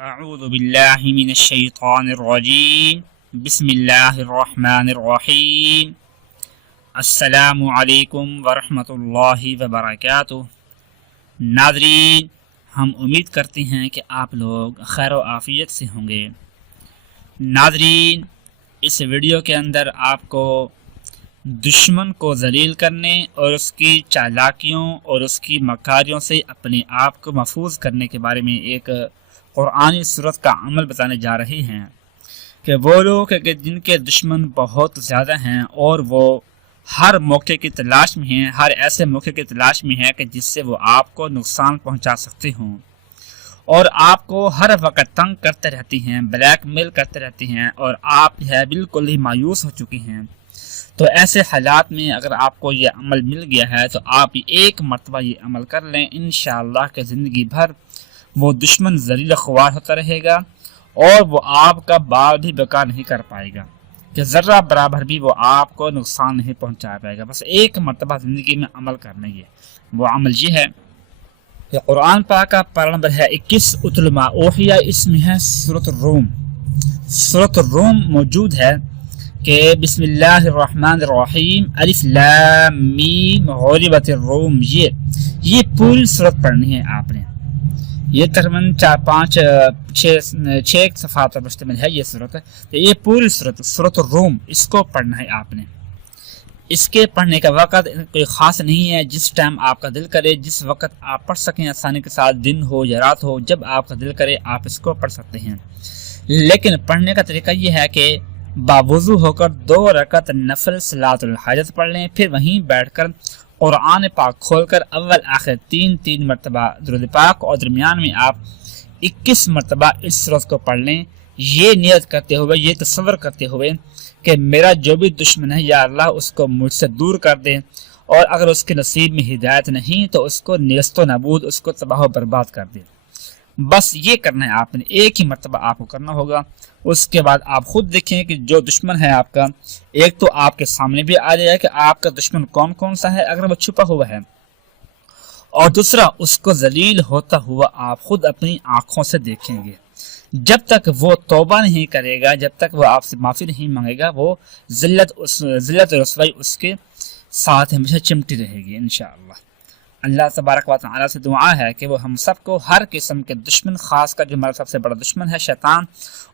اعوذ باللہ من الشیطان الرجیم بسم اللہ الرحمن الرحیم السلام علیکم ورحمۃ اللہ وبرکاتہ۔ ناظرین، ہم امید کرتے ہیں کہ آپ لوگ خیر و عافیت سے ہوں گے۔ ناظرین، اس ویڈیو کے اندر آپ کو دشمن کو ذلیل کرنے اور اس کی چالاکیوں اور اس کی مکاریوں سے اپنے آپ کو محفوظ کرنے کے بارے میں ایک قرآنی صورت کا عمل بتانے جا رہے ہیں کہ وہ لوگ جن کے دشمن بہت زیادہ ہیں اور وہ ہر موقع کی تلاش میں ہیں، ہر ایسے موقع کی تلاش میں ہیں کہ جس سے وہ آپ کو نقصان پہنچا سکتے ہوں اور آپ کو ہر وقت تنگ کرتے رہتی ہیں، بلیک میل کرتے رہتی ہیں اور آپ بالکل ہی مایوس ہو چکی ہیں۔ تو ایسے حالات میں اگر آپ کو یہ عمل مل گیا ہے تو آپ ایک مرتبہ یہ عمل کر لیں، انشاءاللہ کہ زندگی بھر وہ دشمن ذلیل خوار ہوتا رہے گا اور وہ آپ کا بال بھی بقا نہیں کر پائے گا کہ ذرہ برابر بھی وہ آپ کو نقصان نہیں پہنچا پائے گا۔ بس ایک مرتبہ زندگی میں عمل کرنا ہے۔ وہ عمل یہ ہے کہ قرآن پاک کا پارہ نمبر ہے 21 اتل ما اوحی، اس میں ہے سورۃ الروم۔ سورۃ الروم موجود ہے کہ بسم اللہ الرحمن الرحیم الف لام میم غلبت الروم، یہ پوری سورت پڑھنی ہے آپ نے۔ یہ تقریباً 6 صفحات پر مشتمل ہے یہ سورت، یہ پوری سورۃ الروم، اس کو پڑھنا ہے آپ نے۔ اس کے پڑھنے کا وقت کوئی خاص نہیں ہے، جس ٹائم آپ کا دل کرے، جس وقت آپ پڑھ سکیں آسانی کے ساتھ، دن ہو یا رات ہو، جب آپ کا دل کرے آپ اس کو پڑھ سکتے ہیں۔ لیکن پڑھنے کا طریقہ یہ ہے کہ باوضو ہو کر 2 رکعت نفل صلاۃ الحاجت پڑھ لیں، پھر وہیں بیٹھ کر قرآن پاک کھول کر اول آخر 3 مرتبہ درود پاک اور درمیان میں آپ 21 مرتبہ اس سورت کو پڑھ لیں، یہ نیت کرتے ہوئے، یہ تصور کرتے ہوئے کہ میرا جو بھی دشمن ہے یا اللہ اس کو مجھ سے دور کر دے، اور اگر اس کے نصیب میں ہدایت نہیں تو اس کو نیست و نابود، اس کو تباہ و برباد کر دے۔ بس یہ کرنا ہے آپ نے، ایک ہی مرتبہ آپ کو کرنا ہوگا۔ اس کے بعد آپ خود دیکھیں کہ جو دشمن ہے آپ کا، ایک تو آپ کے سامنے بھی آ جائے کہ آپ کا دشمن کون کون سا ہے اگر وہ چھپا ہوا ہے، اور دوسرا اس کو ذلیل ہوتا ہوا آپ خود اپنی آنکھوں سے دیکھیں گے۔ جب تک وہ توبہ نہیں کرے گا، جب تک وہ آپ سے معافی نہیں مانگے گا، وہ ذلت و رسوائی اس کے ساتھ ہمیشہ چمٹی رہے گی انشاءاللہ۔ اللہ تبارک و تعالی سے دعا ہے کہ وہ ہم سب کو ہر قسم کے دشمن، خاص کر جو ہمارا سب سے بڑا دشمن ہے شیطان،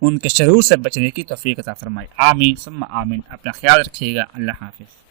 ان کے شرور سے بچنے کی توفیق عطا فرمائے۔ آمین ثم آمین۔ اپنا خیال رکھیے گا۔ اللہ حافظ۔